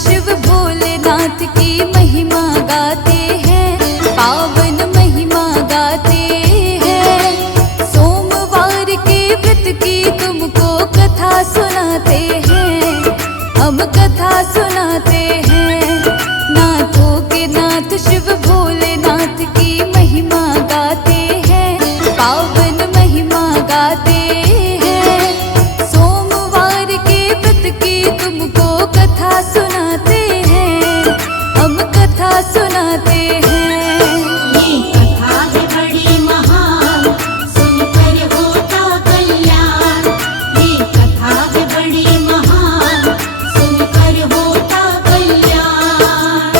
शिव भोलेनाथ की महिमा गाते हैं, पावन महिमा गाते हैं। सोमवार के व्रत की तुमको कथा सुनाते हैं, हम कथा सुनाते हैं। नाथों के नाथ शिव भोलेनाथ की महिमा गाते हैं, पावन महिमा गाते हैं। सोमवार के व्रत की तुमको कथा सुनाते हैं, हम कथा सुनाते हैं। ये कथा है बड़ी महान, सुनकर होता कल्याण। ये कथा है बड़ी महान, सुनकर होता कल्याण।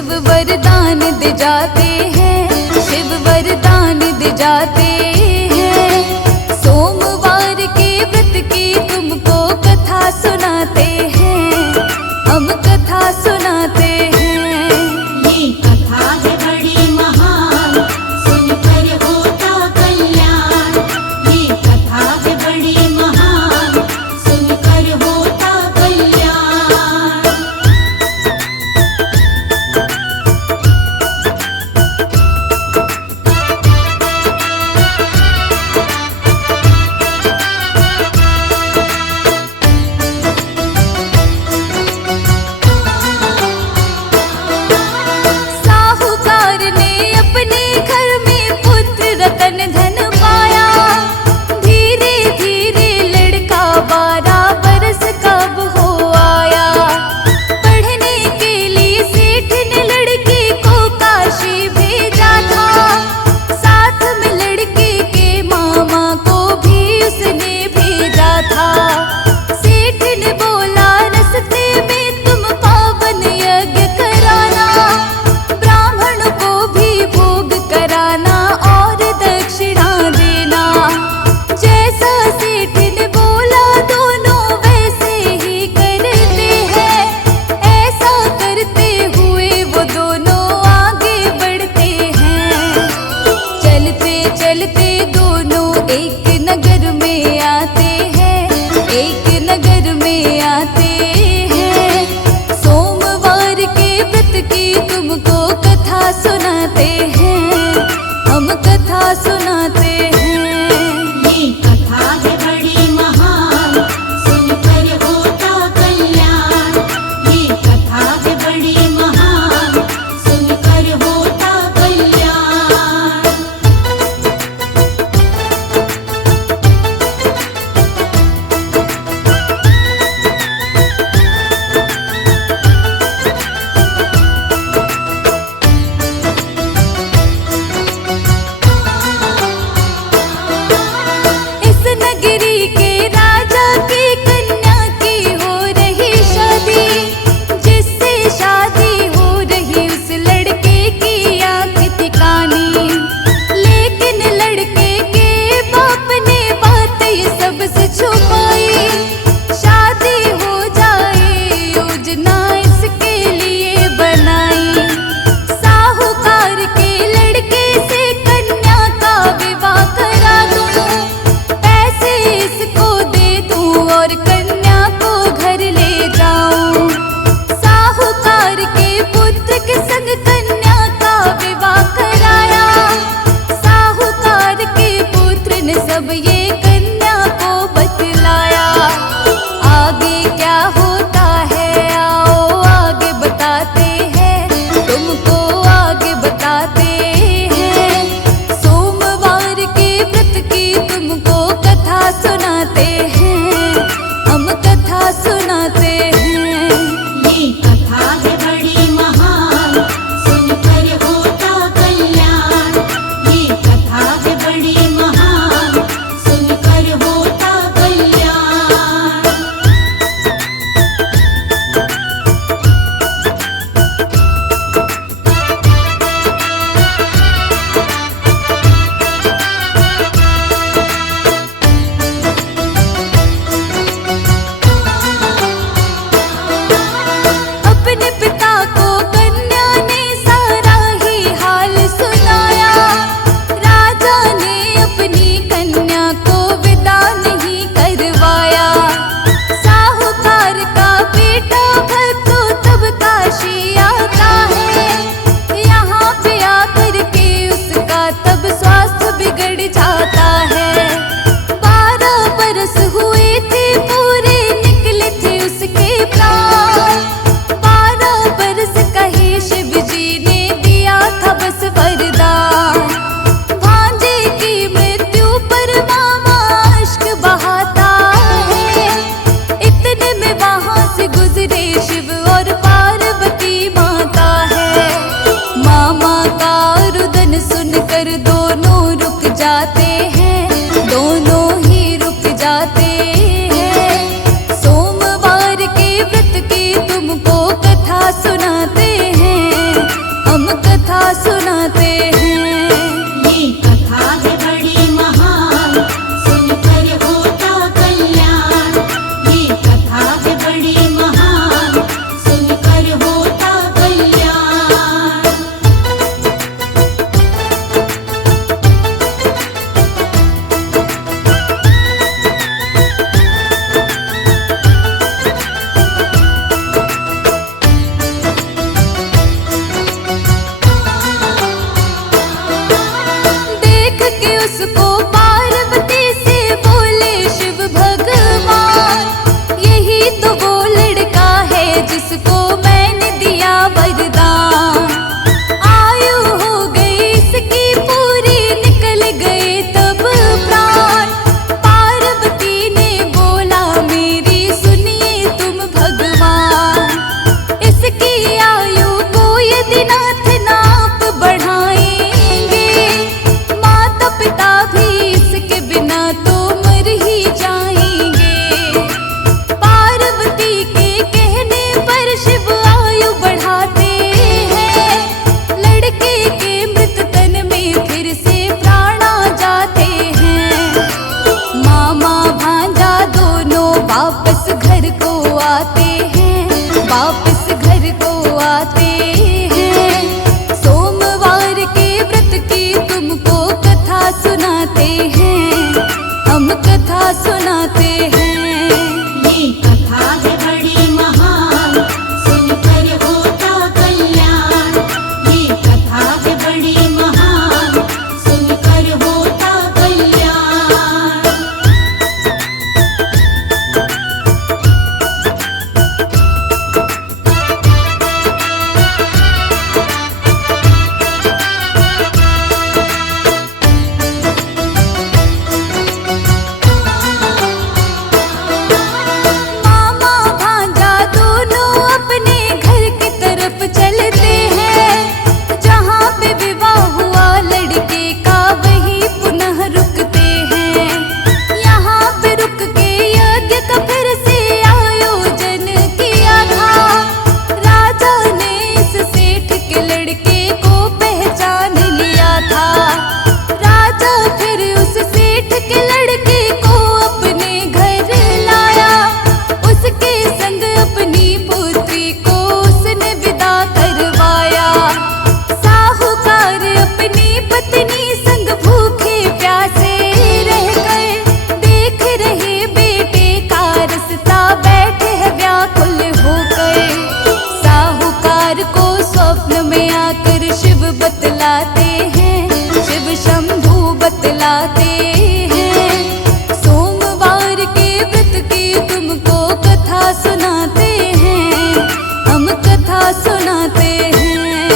शिव वरदान दे जाते हैं, शिव वरदान दे जाते हैं। सोमवार के व्रत की तुमको कथा सुनाते हैं, हम कथा सुनाते हैं। ये कथा है बड़ी महान, सुनकर होता कल्याण। ये कथा है बड़ी महान, सुनकर होता कल्याण। साहूकार ने अपने घर में पुत्र रतन धन पाया। धीरे धीरे लड़का 12 बरस कब हो आया। पढ़ने के लिए सेठ ने लड़के को काशी भेजा था। साथ में लड़के के मामा को भी उसने भेजा था। सेठ ने बोला रस्ते में तुम पावन यज्ञ कराना, ब्राह्मण को भी भोग कराना और दक्षिणा देना। जैसा सेठ ने बोला दोनों वैसे ही करते हैं। ऐसा करते हुए वो दोनों आगे बढ़ते हैं। चलते चलते दोनों एक नगर में आते हैं, एक नगर में आते हैं। सोमवार के व्रत की तुमको कथा सुनाते हैं, हम कथा सुनाते हैं। ये कथा है बड़ी महान, सुनकर होता कल्याण। ये कथा है बड़ी महान, सुनकर होता कल्याण। इस नगरी के राजा की कन्या की हो रही शादी। जिससे शादी हो रही उस लड़के की आंख दिखानी। लेकिन लड़के के बाप ने बात ये सबसे छुपाई। शादी हो जाए योजना इसके लिए बनाई। साहूकार के लड़के से कन्या का विवाह करा दूं। पैसे इसको दे दूं और कन्या को घर ले जाऊं। साहूकार के पुत्र के संग कन्या का विवाह कराया। साहूकार के पुत्र ने सब ये कन्या को बतलाया। आगे क्या होता है आओ आगे बताते हैं, तुमको आगे बताते हैं। सोमवार के व्रत की तुमको कथा सुनाते हैं, हम कथा सुनाते हैं। ये कथा है बड़ी महान, सुनकर होता कल्याण। ये कथा है बड़ी महान, सुनकर होता कल्याण। अपने पिता को कन्या ने सारा ही हाल सुनाया। राजा ने अपनी कन्या को विदा नहीं करवाया। साहूकार का बेटा भक्त तब काशी आता है। यहाँ पे आकर के उसका तब स्वास्थ्य बिगड़ जाता है। 12 बरस हुए थे पूरे, निकले थे उसके प्राण। 12 बरस कहे शिव जी ने दिया था बस वरदान। भांजे की मृत्यु पर मामा अश्क बहाता है। इतने में वहां से गुजरे शिव और पार्वती माता है। मामा का रुदन सुनकर दोनों रुक जाते हैं, दोनों ही रुक जाते हैं। सोमवार के व्रत की तुमको कथा सुनाते हैं, बतलाते हैं, शिव शंभू बतलाते हैं। सोमवार के व्रत की तुमको कथा सुनाते हैं, हम कथा सुनाते हैं।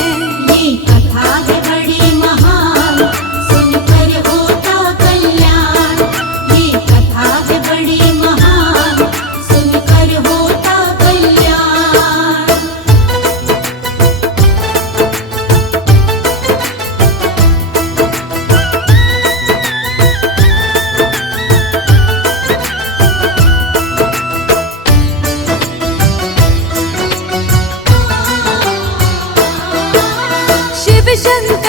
ये कथा है बड़ी महान, सुनकर होता कल्याण। ये कथा है बड़ी महान, सुनकर होता कल्याण। शिव शंकर